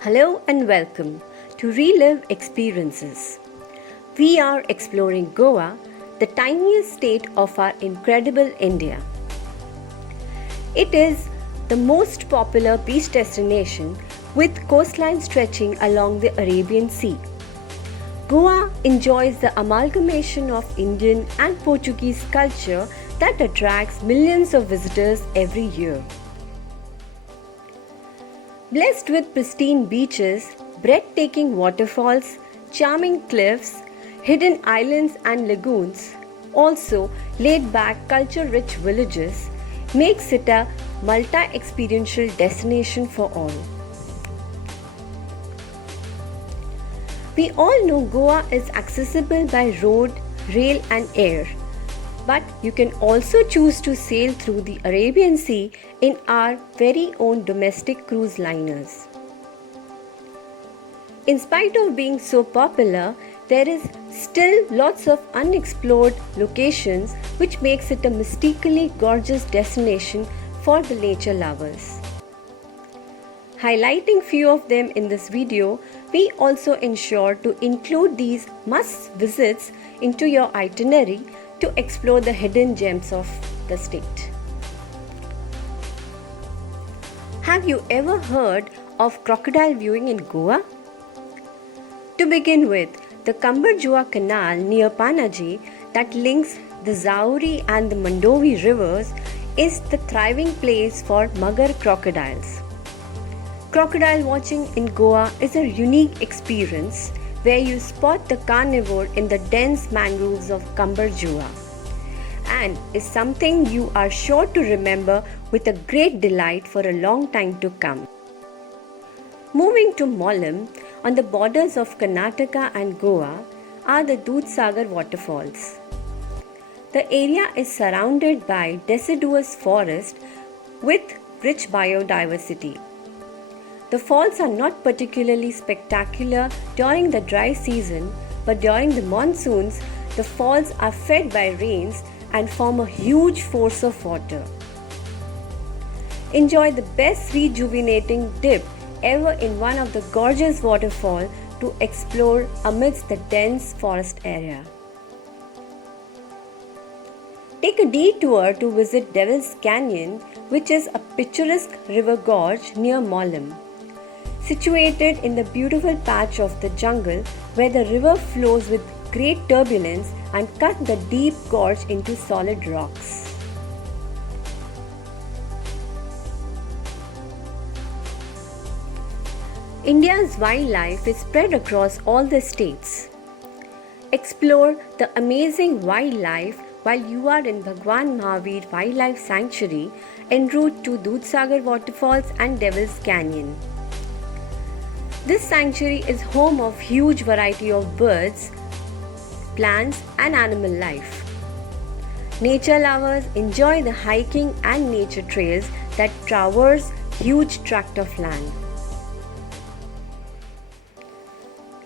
Hello and welcome to Relive Experiences. We are exploring Goa, the tiniest state of our incredible India. It is the most popular beach destination with coastline stretching along the Arabian Sea. Goa enjoys the amalgamation of Indian and Portuguese culture that attracts millions of visitors every year. Blessed with pristine beaches, breathtaking waterfalls, charming cliffs, hidden islands and lagoons, also laid-back culture-rich villages, makes it a multi-experiential destination for all. We all know Goa is accessible by road, rail and air. But you can also choose to sail through the Arabian Sea in our very own domestic cruise liners. In spite of being so popular, there is still lots of unexplored locations which makes it a mystically gorgeous destination for the nature lovers. Highlighting few of them in this video, we also ensure to include these must visits into your itinerary to explore the hidden gems of the state. Have you ever heard of crocodile viewing in Goa? To begin with, the Kambarjua Canal near Panaji that links the Zauri and the Mandovi rivers is the thriving place for Magar crocodiles. Crocodile watching in Goa is a unique experience where you spot the carnivore in the dense mangroves of Kambarjua and is something you are sure to remember with a great delight for a long time to come. Moving to Mollem, on the borders of Karnataka and Goa, are the Dudhsagar waterfalls. The area is surrounded by deciduous forest with rich biodiversity. The falls are not particularly spectacular during the dry season, but during the monsoons, the falls are fed by rains and form a huge force of water. Enjoy the best rejuvenating dip ever in one of the gorgeous waterfalls to explore amidst the dense forest area. Take a detour to visit Devil's Canyon, which is a picturesque river gorge near Mollem. Situated in the beautiful patch of the jungle where the river flows with great turbulence and cut the deep gorge into solid rocks. India's wildlife is spread across all the states. Explore the amazing wildlife while you are in Bhagwan Mahavir Wildlife Sanctuary en route to Dudhsagar Waterfalls and Devil's Canyon. This sanctuary is home of huge variety of birds, plants and animal life. Nature lovers enjoy the hiking and nature trails that traverse huge tract of land.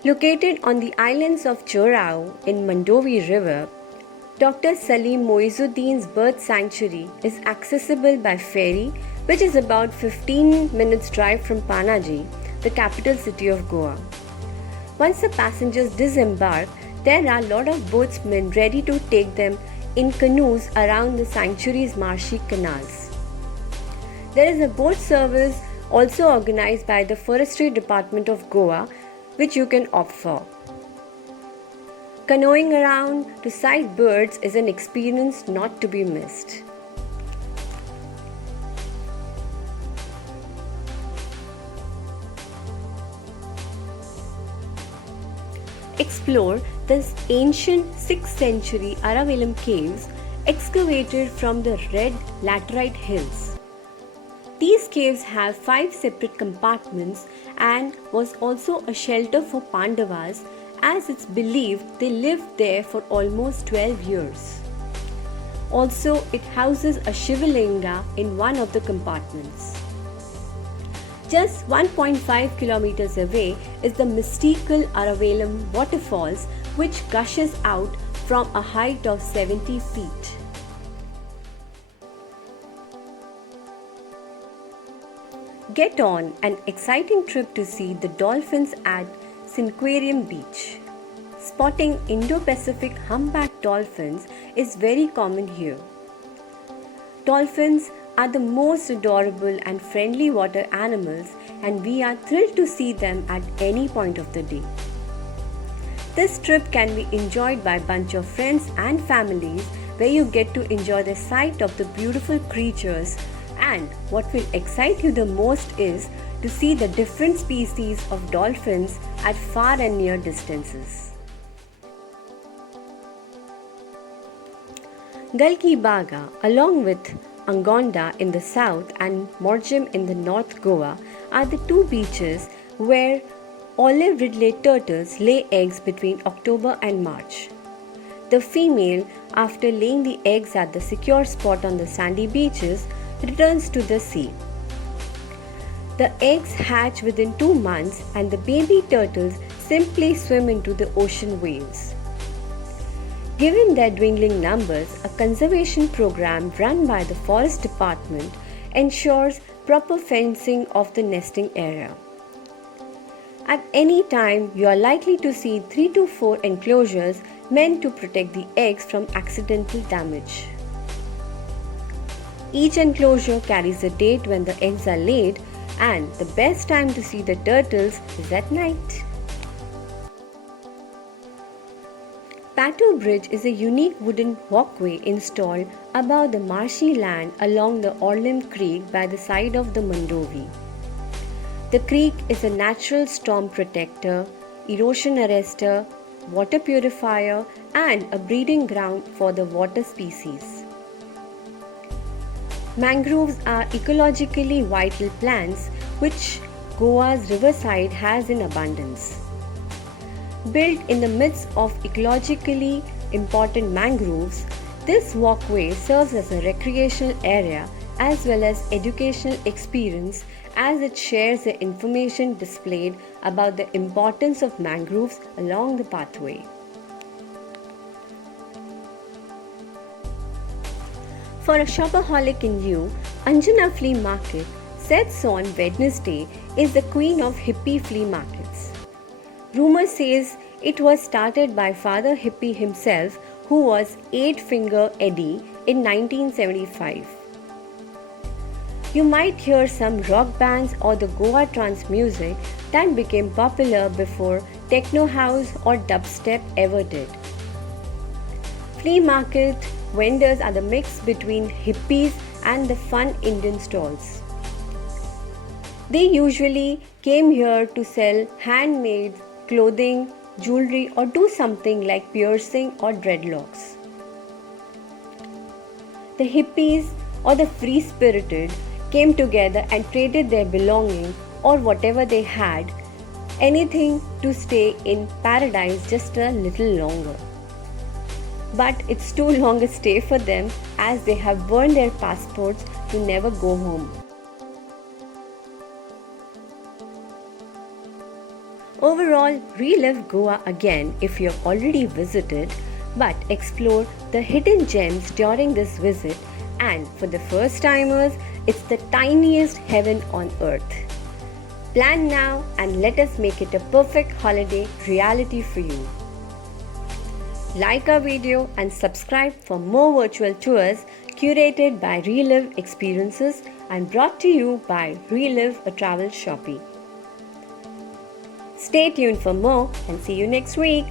Located on the islands of Chorao in Mandovi River, Dr. Salim Moizuddin's bird sanctuary is accessible by ferry, which is about 15 minutes drive from Panaji, the capital city of Goa. Once the passengers disembark, there are a lot of boatsmen ready to take them in canoes around the sanctuary's marshy canals. There is a boat service also organized by the Forestry Department of Goa, which you can opt for. Canoeing around to sight birds is an experience not to be missed. Explore the ancient 6th century Aravalli caves excavated from the red laterite hills. These caves have 5 separate compartments and was also a shelter for Pandavas, as it's believed they lived there for almost 12 years. Also, it houses a Shivalinga in one of the compartments. Just 1.5 kilometers away is the mystical Aravalli waterfalls, which gushes out from a height of 70 feet. Get on an exciting trip to see the dolphins at Cinquarium Beach. Spotting Indo-Pacific humpback dolphins is very common here. Dolphins are the most adorable and friendly water animals, and we are thrilled to see them at any point of the day. This trip can be enjoyed by a bunch of friends and families where you get to enjoy the sight of the beautiful creatures, and what will excite you the most is to see the different species of dolphins at far and near distances. Galgibaga, along with Angonda in the south and Morecambe in the north Goa, are the two beaches where olive ridley turtles lay eggs between October and March. The female, after laying the eggs at the secure spot on the sandy beaches, returns to the sea. The eggs hatch within 2 months and the baby turtles simply swim into the ocean waves. Given their dwindling numbers, a conservation program run by the Forest Department ensures proper fencing of the nesting area. At any time, you are likely to see 3 to 4 enclosures meant to protect the eggs from accidental damage. Each enclosure carries a date when the eggs are laid, and the best time to see the turtles is at night. Pato Bridge is a unique wooden walkway installed above the marshy land along the Orlim Creek by the side of the Mandovi. The creek is a natural storm protector, erosion arrestor, water purifier, and a breeding ground for the water species. Mangroves are ecologically vital plants which Goa's riverside has in abundance. Built in the midst of ecologically important mangroves, this walkway serves as a recreational area as well as educational experience, as it shares the information displayed about the importance of mangroves along the pathway. For a shopaholic in you, Anjuna Flea Market, set on Wednesday, is the queen of hippie flea markets. Rumor says it was started by Father Hippie himself, who was Eight Finger Eddie in 1975. You might hear some rock bands or the Goa trance music that became popular before techno house or dubstep ever did. Flea market vendors are the mix between hippies and the fun Indian stalls. They usually came here to sell handmade clothing, jewelry, or do something like piercing or dreadlocks. The hippies or the free-spirited came together and traded their belongings or whatever they had, anything to stay in paradise just a little longer. But it's too long a stay for them, as they have burned their passports to never go home. Overall, relive Goa again if you have already visited, but explore the hidden gems during this visit, and for the first timers, it's the tiniest heaven on earth. Plan now and let us make it a perfect holiday reality for you. Like our video and subscribe for more virtual tours curated by Relive Experiences and brought to you by Relive a Travel Shoppy. Stay tuned for more and see you next week.